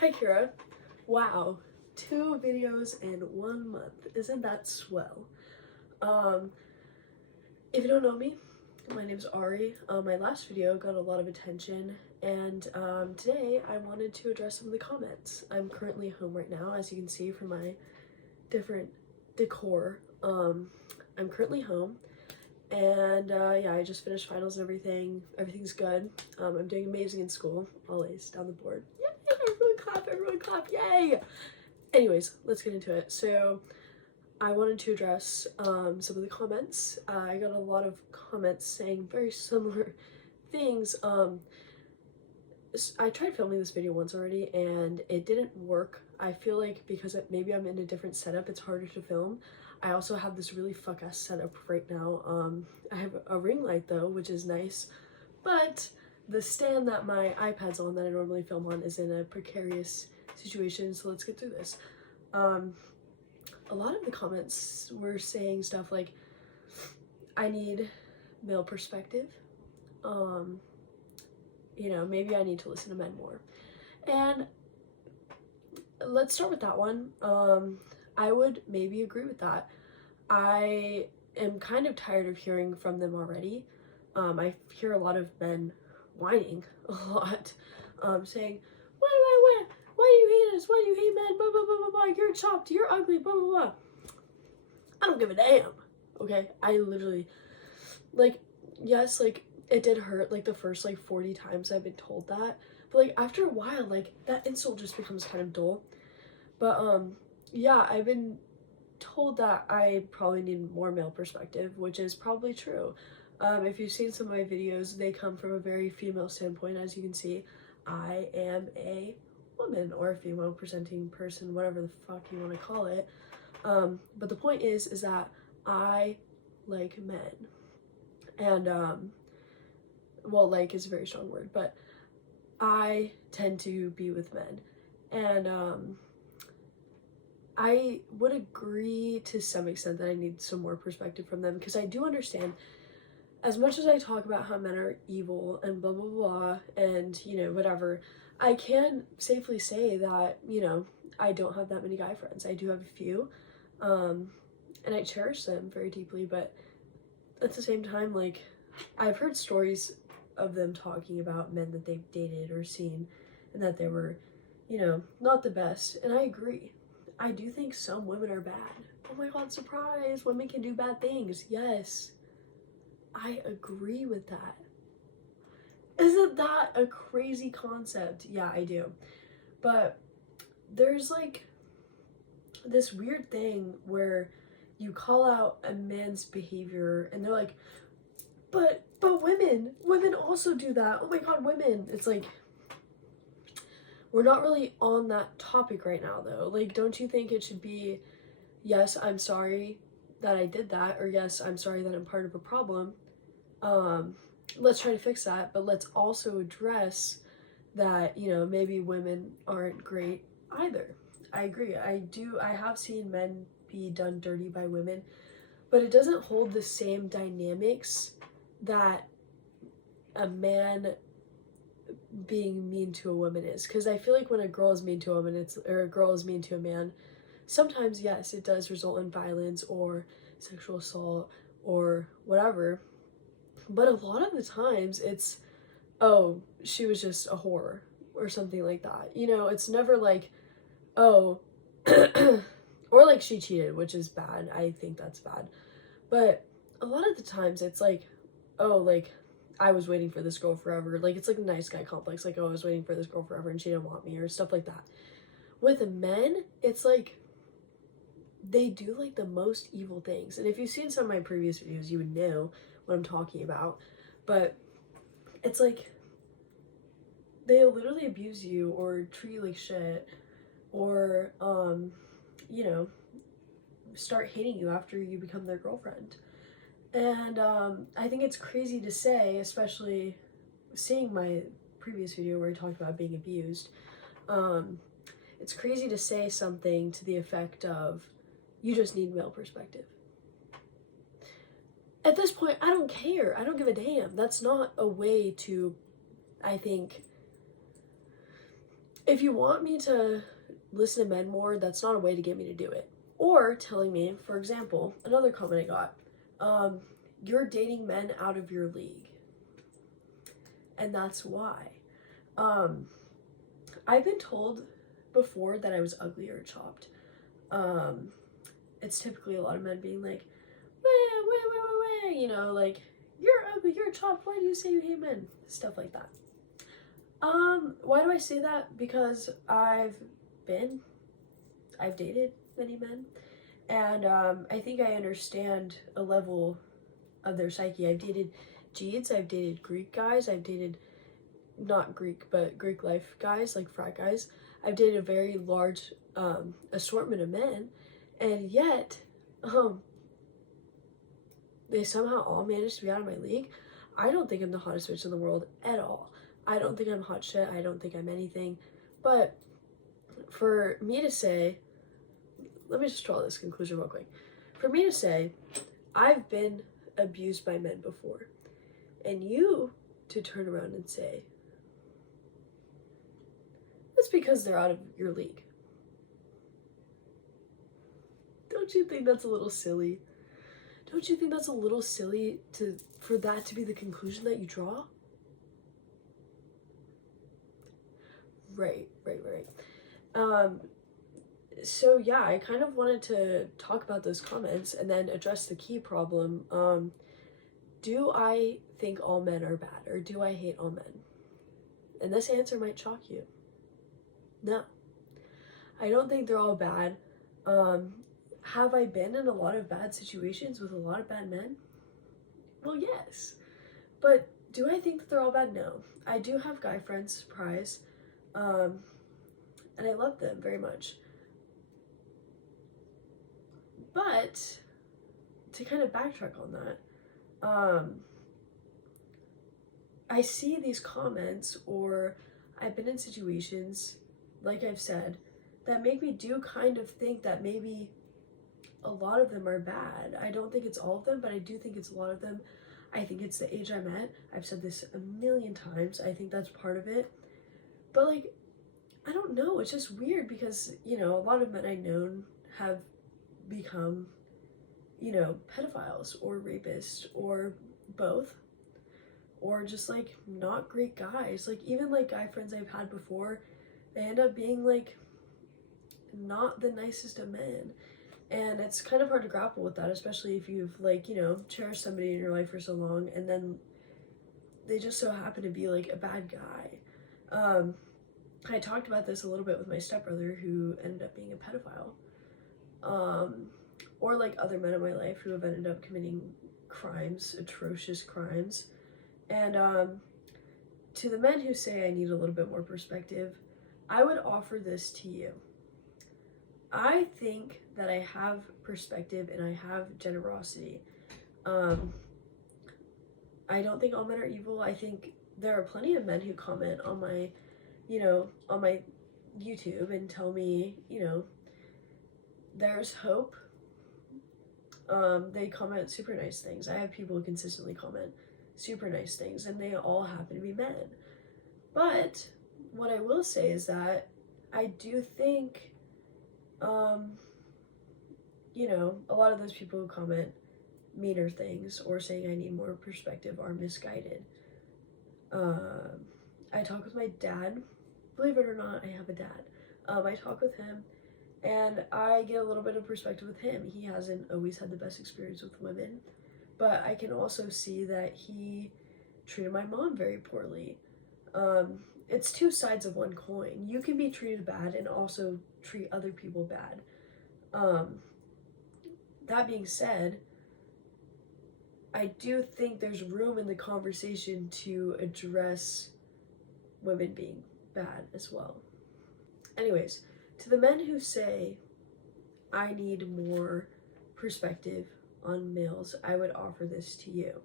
Hi Kira. Wow, 2 videos in 1 month. Isn't that swell? Um, if you don't know me, my name's Ari. My last video got a lot of attention, and today I wanted to address some of the comments. I'm currently home right now, as you can see from my different decor. I'm currently home, and yeah, I just finished finals and everything. Everything's good. I'm doing amazing in school, always down the board. Yay! Everyone clap, yay! Anyways, let's get into it. So I wanted to address some of the comments. I got a lot of comments saying very similar things. I tried filming this video once already and it didn't work. I feel like because maybe I'm in a different setup, it's harder to film. I also have this really fuck-ass setup right now. I have a ring light though, which is nice, but the stand that my iPad's on that I normally film on is in a precarious situation, so let's get through this. A lot of the comments were saying stuff like, I need male perspective. You know, maybe I need to listen to men more. And let's start with that one. I would maybe agree with that. I am kind of tired of hearing from them already. I hear a lot of men whining a lot, saying, why do you hate us? Why do you hate men? Blah, blah, blah, blah, blah. You're chopped, you're ugly, blah, blah, blah. I don't give a damn, okay? I literally, like, yes, like, it did hurt, like, the first, like, 40 times I've been told that, but, like, after a while, like, that insult just becomes kind of dull. But, yeah, I've been told that I probably need more male perspective, which is probably true. If you've seen some of my videos, they come from a very female standpoint. As you can see, I am a woman or a female presenting person, whatever the fuck you want to call it. But the point is that I like men. And, well, like is a very strong word, but I tend to be with men. And, I would agree to some extent that I need some more perspective from them, because I do understand, as much as I talk about how men are evil and blah blah blah and, you know, whatever, I can safely say that, you know, I don't have that many guy friends. I do have a few, and I cherish them very deeply, but at the same time, like, I've heard stories of them talking about men that they've dated or seen and that they were, you know, not the best, and I agree. I do think some women are bad. Oh my god, surprise! Women can do bad things. Yes. I agree with that. Isn't that a crazy concept? Yeah, I do. But there's like this weird thing where you call out a man's behavior and they're like, but women also do that. Oh my god, women. It's like, we're not really on that topic right now though. Like, don't you think it should be, yes, I'm sorry that I did that, or yes, I'm sorry that I'm part of a problem. Let's try to fix that, but let's also address that, you know, maybe women aren't great either. I agree. I have seen men be done dirty by women, but it doesn't hold the same dynamics that a man being mean to a woman is, because I feel like when a girl is mean to a woman, or a girl is mean to a man, sometimes yes, it does result in violence or sexual assault or whatever, but a lot of the times it's, oh, she was just a whore or something like that, you know. It's never like, oh, or like she cheated, which is bad. I think that's bad. But a lot of the times it's like, oh, like, I was waiting for this girl forever. Like, it's like a nice guy complex. Like, oh, I was waiting for this girl forever and she didn't want me, or stuff like that. With men, it's like, they do like the most evil things. And if you've seen some of my previous videos, you would know what I'm talking about. But it's like, they literally abuse you or treat you like shit, or, you know, start hating you after you become their girlfriend. And I think it's crazy to say, especially seeing my previous video where I talked about being abused, it's crazy to say something to the effect of, you just need male perspective. At this point, I don't care. I don't give a damn. That's not a way to, I think, if you want me to listen to men more, that's not a way to get me to do it. Or telling me, for example, another comment I got, you're dating men out of your league. And that's why. I've been told before that I was ugly or chopped. It's typically a lot of men being like, you know, like, you're ugly, you're chopped, why do you say you hate men? Stuff like that. Why do I say that? Because I've dated many men, and I think I understand a level of their psyche. I've dated Jeeds, I've dated Greek guys, I've dated, not Greek, but Greek life guys, like frat guys. I've dated a very large assortment of men, and yet, they somehow all managed to be out of my league. I don't think I'm the hottest bitch in the world at all. I don't think I'm hot shit. I don't think I'm anything. But for me to say, let me just draw this conclusion real quick. For me to say, I've been abused by men before, and you to turn around and say, that's because they're out of your league. Don't you think that's a little silly? Don't you think that's a little silly for that to be the conclusion that you draw? Right. So yeah, I kind of wanted to talk about those comments and then address the key problem. Do I think all men are bad, or do I hate all men? And this answer might shock you. No. I don't think they're all bad. Have I been in a lot of bad situations with a lot of bad men? Well, yes. But do I think that they're all bad? No. I do have guy friends, surprise. And I love them very much. But to kind of backtrack on that, I see these comments, or I've been in situations, like I've said, that make me do kind of think that maybe a lot of them are bad. I don't think it's all of them, but I do think it's a lot of them. I think it's the age I'm at. I've said this a million times. I think that's part of it. But like, I don't know. It's just weird because, you know, a lot of men I know have become, you know, pedophiles or rapists or both, or just like not great guys. Like, even like guy friends I've had before, they end up being like not the nicest of men. And it's kind of hard to grapple with that, especially if you've, like, you know, cherished somebody in your life for so long and then they just so happen to be like a bad guy. I talked about this a little bit with my stepbrother, who ended up being a pedophile. Or like other men in my life who have ended up committing crimes, atrocious crimes. And to the men who say I need a little bit more perspective, I would offer this to you. I think that I have perspective and I have generosity. I don't think all men are evil. I think there are plenty of men who comment on my, you know, on my YouTube and tell me, you know, there's hope. They comment super nice things. I have people who consistently comment super nice things, and they all happen to be men. But what I will say is that I do think, you know, a lot of those people who comment meaner things or saying I need more perspective are misguided. I talk with my dad. Believe it or not, I have a dad. I talk with him and I get a little bit of perspective with him. He hasn't always had the best experience with women, but I can also see that he treated my mom very poorly. It's two sides of one coin. You can be treated bad and also treat other people bad. That being said, I do think there's room in the conversation to address women being bad as well. Anyways, to the men who say I need more perspective on males, I would offer this to you.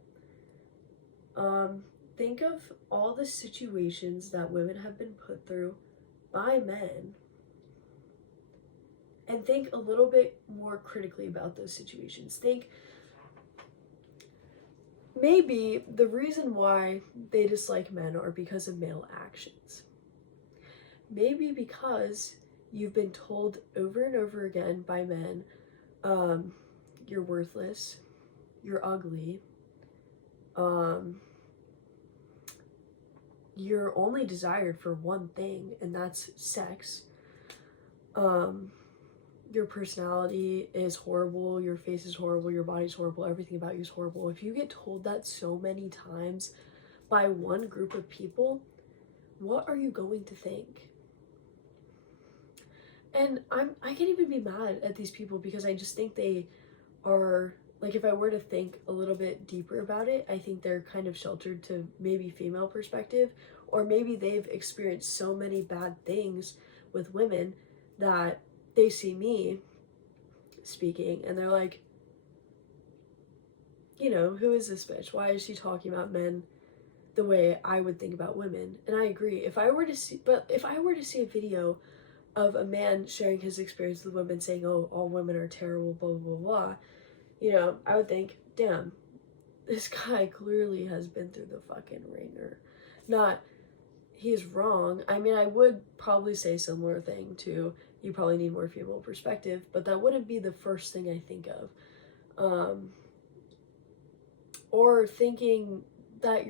Think of all the situations that women have been put through by men, and think a little bit more critically about those situations. Think maybe the reason why they dislike men are because of male actions. maybe because you've been told over and over again by men, you're worthless, you're ugly, um, you're only desired for one thing, and that's sex. Um, your personality is horrible, your face is horrible, your body's horrible, everything about you is horrible. If you get told that so many times by one group of people, what are you going to think? And I can't even be mad at these people because I just think they are, like, if I were to think a little bit deeper about it, I think they're kind of sheltered to maybe female perspective, or maybe they've experienced so many bad things with women that they see me speaking and they're like, you know, who is this bitch? Why is she talking about men the way I would think about women? And I agree. If I were to see a video of a man sharing his experience with women saying, oh, all women are terrible, blah, blah, blah, blah, you know, I would think, damn, this guy clearly has been through the fucking ringer. Not, he's wrong. I mean, I would probably say similar thing to, you probably need more female perspective, but that wouldn't be the first thing I think of. Or thinking that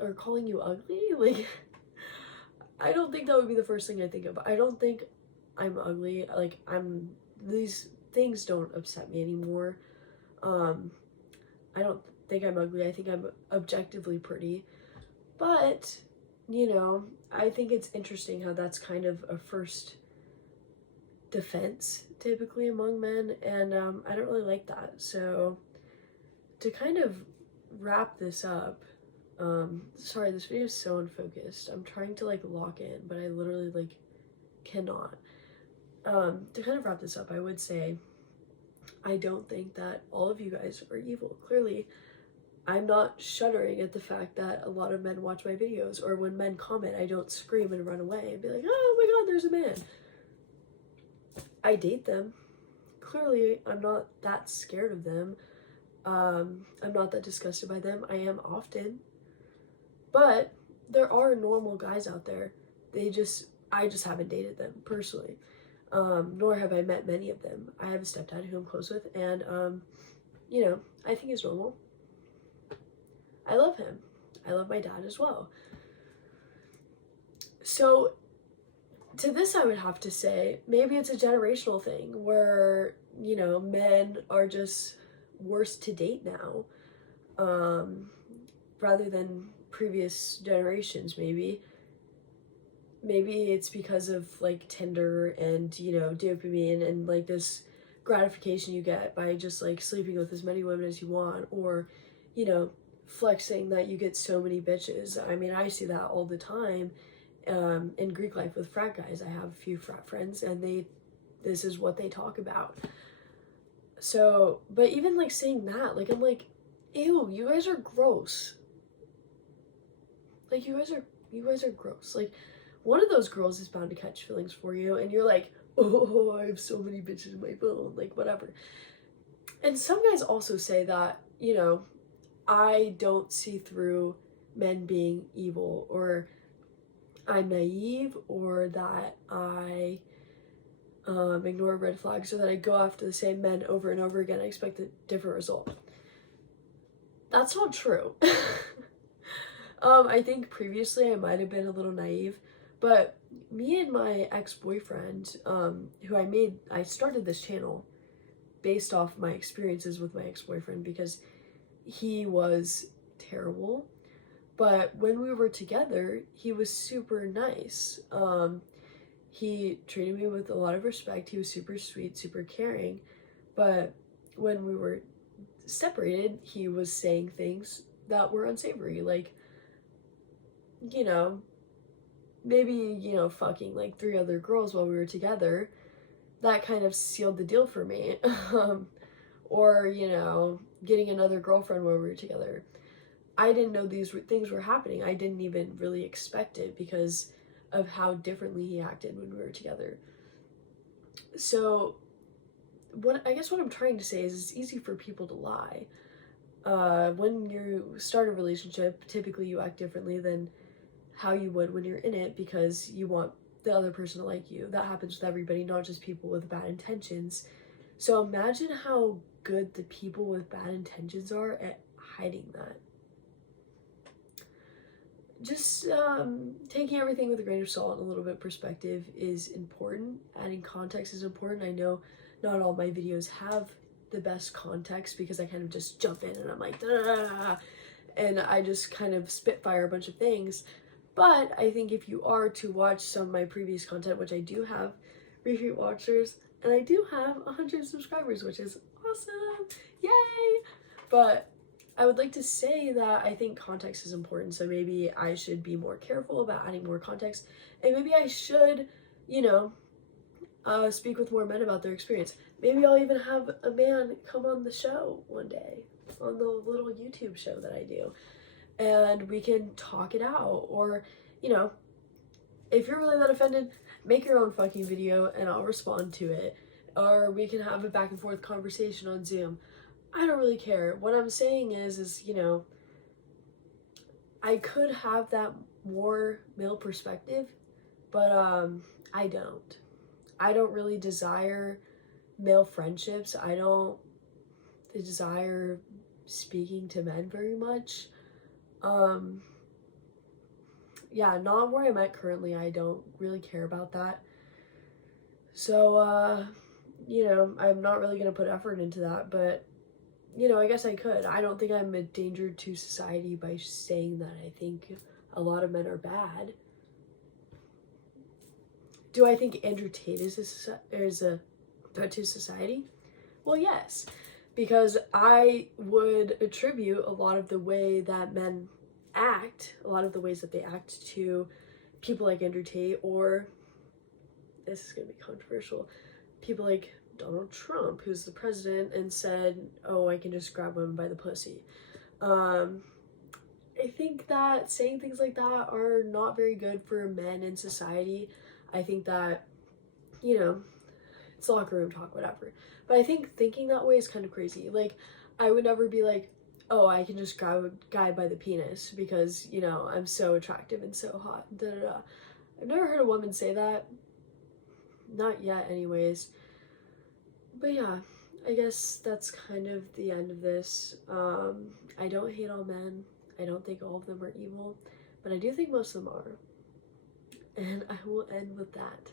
or calling you ugly, like, I don't think that would be the first thing I think of. I don't think I'm ugly. Like, these things don't upset me anymore. I don't think I'm ugly. I think I'm objectively pretty. But, you know, I think it's interesting how that's kind of a first defense typically among men, and I don't really like that. So to kind of wrap this up, sorry, this video is so unfocused. I'm trying to like lock in, but I literally like cannot. To kind of wrap this up, I would say I don't think that all of you guys are evil. Clearly, I'm not shuddering at the fact that a lot of men watch my videos, or when men comment, I don't scream and run away and be like, oh my god, there's a man. I date them. Clearly, I'm not that scared of them. I'm not that disgusted by them. I am often. But there are normal guys out there. I just haven't dated them personally. Nor have I met many of them. I have a stepdad who I'm close with, and you know, I think he's normal. I love him. I love my dad as well. So to this, I would have to say, maybe it's a generational thing where, you know, men are just worse to date now, rather than previous generations. Maybe it's because of like Tinder and, you know, dopamine and like this gratification you get by just like sleeping with as many women as you want, or, you know, flexing that you get so many bitches. I mean, I see that all the time in Greek life with frat guys. I have a few frat friends, and this is what they talk about. So, but even like saying that, like, I'm like, ew, you guys are gross. Like, you guys are gross. Like, one of those girls is bound to catch feelings for you, and you're like, oh, I have so many bitches in my phone, like, whatever. And some guys also say that, you know, I don't see through men being evil, or I'm naive, or that I ignore red flags, or that I go after the same men over and over again. I expect a different result. That's not true. I think previously I might have been a little naive, but me and my ex-boyfriend, who I started this channel based off my experiences with my ex-boyfriend, because he was terrible. But when we were together, he was super nice. He treated me with a lot of respect. He was super sweet, super caring. But when we were separated, he was saying things that were unsavory. Like, you know, maybe, you know, fucking like 3 other girls while we were together. That kind of sealed the deal for me. Or, you know, getting another girlfriend while we were together. I didn't know these things were happening. I didn't even really expect it because of how differently he acted when we were together. So what I'm trying to say is it's easy for people to lie. When you start a relationship, typically you act differently than how you would when you're in it, because you want the other person to like you. That happens with everybody, not just people with bad intentions. So imagine how good the people with bad intentions are at hiding that. Just taking everything with a grain of salt and a little bit of perspective is important. Adding context is important. I know not all my videos have the best context because I kind of just jump in and I'm like, da-da-da-da, and I just kind of spitfire a bunch of things. But I think if you are to watch some of my previous content, which I do have repeat watchers, and I do have 100 subscribers, which is awesome, yay! But I would like to say that I think context is important, so maybe I should be more careful about adding more context, and maybe I should, you know, speak with more men about their experience. Maybe I'll even have a man come on the show one day, on the little YouTube show that I do, and we can talk it out. Or, you know, if you're really that offended, make your own fucking video and I'll respond to it. Or we can have a back and forth conversation on Zoom. I don't really care. What I'm saying is, you know, I could have that more male perspective, but I don't. I don't really desire male friendships. I don't desire speaking to men very much. Yeah, not where I'm at currently. I don't really care about that. So, you know, I'm not really gonna put effort into that, but, you know, I guess I could. I don't think I'm a danger to society by saying that I think a lot of men are bad. Do I think Andrew Tate is a threat to society? Well, yes, because I would attribute a lot of the way that men act, a lot of the ways that they act, to people like Andrew Tate, or, this is going to be controversial, people like Donald Trump, who's the president, and said, oh, I can just grab women by the pussy. I think that saying things like that are not very good for men in society. I think that, you know, it's locker room talk, whatever. But I think thinking that way is kind of crazy. Like, I would never be like, oh, I can just grab a guy by the penis because, you know, I'm so attractive and so hot. Da, da, da. I've never heard a woman say that. Not yet, anyways. But yeah, I guess that's kind of the end of this. I don't hate all men. I don't think all of them are evil. But I do think most of them are. And I will end with that.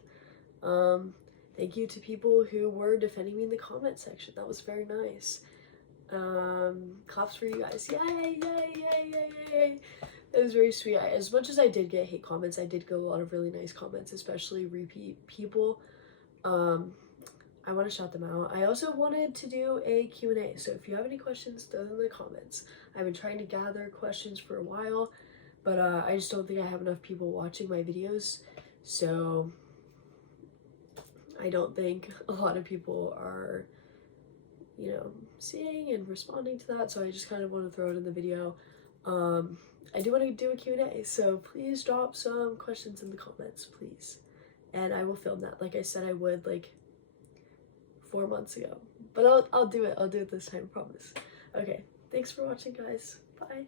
Thank you to people who were defending me in the comment section. That was very nice. Claps for you guys. Yay, yay, yay, yay, yay. It was very sweet. As much as I did get hate comments, I did get a lot of really nice comments, especially repeat people. I want to shout them out. I also wanted to do a Q&A, so if you have any questions, throw them in the comments. I've been trying to gather questions for a while, but I just don't think I have enough people watching my videos, so I don't think a lot of people are, you know, seeing and responding to that, so I just kind of want to throw it in the video. I do want to do a Q&A, so please drop some questions in the comments, please. And I will film that, like I said I would, like, 4 months ago. But I'll do it. I'll do it this time, I promise. Okay, thanks for watching, guys. Bye.